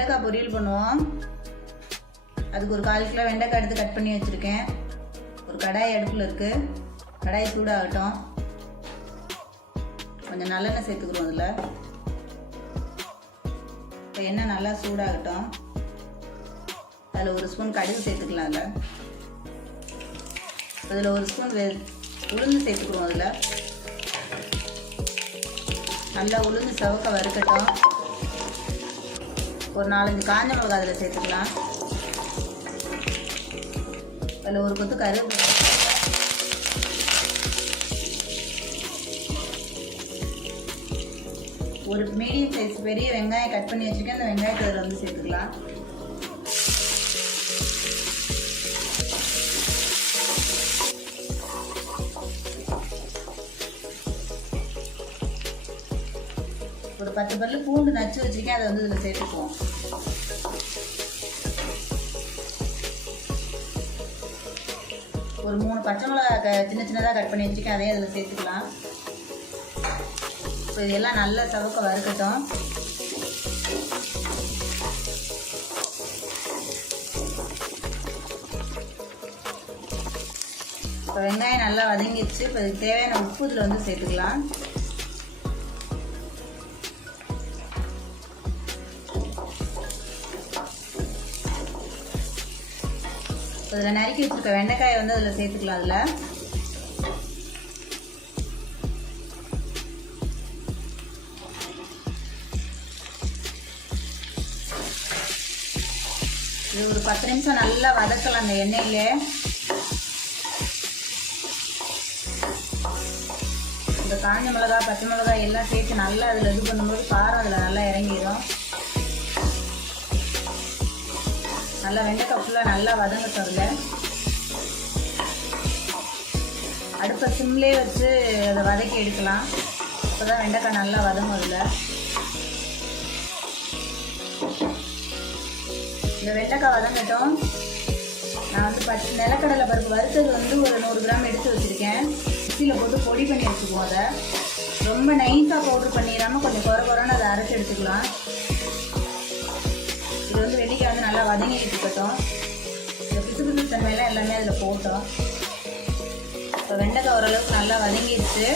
வெண்டைக்காய் பொரியல் பண்ணுவோம். அதுக்கு ஒரு கால் கிலோ வெண்டைக்காய் எடுத்து கட் பண்ணி வச்சுருக்கேன். ஒரு கடாய் அடுப்பில் இருக்குது கடாய் சூடாகட்டும். கொஞ்சம் நல்லெண்ணெய் சேர்த்துக்கிறோம் அதில். இப்போ எண்ணெய் நல்லா சூடாகட்டும். அதில் ஒரு ஸ்பூன் கடுகு சேர்த்துக்கலாம் அதில். அதில் ஒரு ஸ்பூன் வெ உளுந்து சேர்த்துக்கிறோம் அதில். நல்லா உளுந்து சவக்க வறுக்கட்டும். ஒரு நாலஞ்சு காஞ்ச மிளகா அதில் சேர்த்துக்கலாம். அதில் ஒரு கொத்து கருவேப்பிலை ஒரு மீடியம் சைஸ் பெரிய வெங்காயம் கட் பண்ணி வச்சுருக்கேன். அந்த வெங்காயத்தை அதில் வந்து சேர்த்துக்கலாம். ஒரு பத்து பல்லு பூண்டு நச்சு வச்சுருக்கேன் அதை வந்து இதில் சேர்த்துக்குவோம். ஒரு மூணு பச்சை மிளகா க சின்ன சின்னதாக கட் பண்ணி வச்சுருக்கேன் அதையும் அதில் சேர்த்துக்கலாம். ஸோ இதெல்லாம் நல்லா சவுக்க வறுக்கட்டும். இப்போ வெங்காயம் நல்லா வதங்கிடுச்சு. இப்போ இதுக்கு தேவையான உப்பு இதில் வந்து சேர்த்துக்கலாம். அதில் நறுக்கி வச்சுருக்க வெண்டைக்காயை வந்து அதில் சேர்த்துக்கலாம் அதில். இது ஒரு பத்து நிமிஷம் நல்லா வதக்கலாம் அந்த எண்ணெயிலே. இந்த காஞ்ச மிளகா பச்சை மிளகா எல்லாம் சேர்த்து நல்லா அதில் இது பண்ணும்போது காரம் அதில் நல்லா இறங்கிடும். நல்லா வெண்டைக்காய் ஃபுல்லாக நல்லா வதங்க அதில் அடுப்பை சிம்லேயே வச்சு அதை வதக்கி எடுக்கலாம். அப்போ தான் வெண்டைக்காய் நல்லா வதங்கும் அதில் இந்த வெண்டைக்காய் வதங்கட்டும். நான் வந்து பச்சை நிலக்கடலை பருப்பு வறுத்தது வந்து ஒரு நூறு கிராம் எடுத்து வச்சுருக்கேன். மிக்சியில் போட்டு பொடி பண்ணி வச்சுக்குவோம் அதை. ரொம்ப நைஸாக பவுட்ரு பண்ணிடாமல் கொஞ்சம் குறை குறைன்னு அதை அரைச்சி எடுத்துக்கலாம். இது வந்து வெளியே வந்து நல்லா வதங்கிட்டு இருக்கட்டும். இந்த பிசு பிசு தன்மையெல்லாம் எல்லாமே அதில் போட்டோம். இப்போ வெண்டைக்காய் ஓரளவுக்கு நல்லா வதங்கிடுச்சு.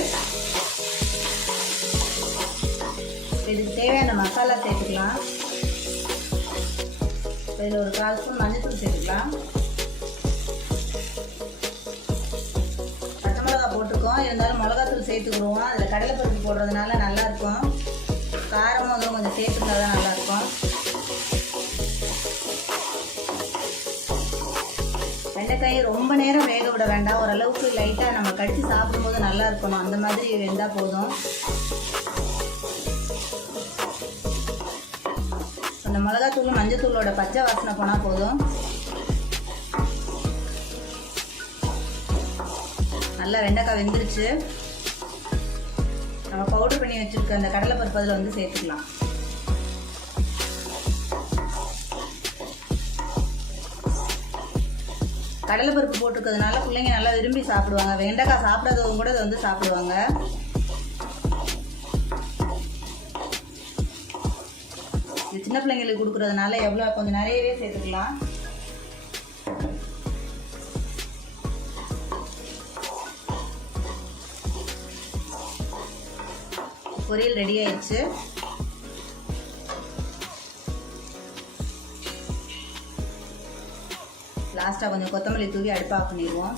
இதுக்கு தேவையான மசாலா சேர்த்துக்கலாம். இப்போ இதில் ஒரு கால் ஸ்பூன் மஞ்சள் சேர்த்துக்கலாம். பச்சை மிளகா போட்டிருக்கோம். இருந்தாலும் மிளகாத்தூள் சேர்த்துக்கிடுவோம். அதில் கடலைப்பருப்பு போடுறதுனால நல்லாயிருக்கும் காரமும் அதுவும் கொஞ்சம் சேர்த்துக்கிட்டா தான் நல்லா வெண்டைக்காயை ரொம்ப நேரம் வேக விட வேண்டாம். ஓரளவுக்கு லைட்டாக நம்ம கடித்து சாப்பிடும்போது நல்லா இருக்கணும். அந்த மாதிரி வெந்தால் போதும். அந்த மிளகாத்தூள் மஞ்சத்தூளோட பச்சை வாசனை போனால் போதும். நல்லா வெண்டைக்காய் வெந்துருச்சு. நம்ம பவுடர் பண்ணி வச்சுருக்க அந்த கடலைப்பருப்பு அதில் வந்து சேர்த்துக்கலாம். கடலைப்பருப்பு போட்டிருக்கிறதுனால பிள்ளைங்க நல்லா விரும்பி சாப்பிடுவாங்க. வெண்டைக்காய் சாப்பிடாதவங்க கூட இதை வந்து சாப்பிடுவாங்க. சின்ன பிள்ளைங்களுக்கு கொடுக்குறதுனால எவ்வளோ கொஞ்சம் நிறையவே சேர்த்துக்கலாம். பொரியல் ரெடி ஆயிடுச்சு. லாஸ்ட்டாக கொஞ்சம் கொத்தமல்லி தூவி அடுப்பாக பண்ணிடுவோம்.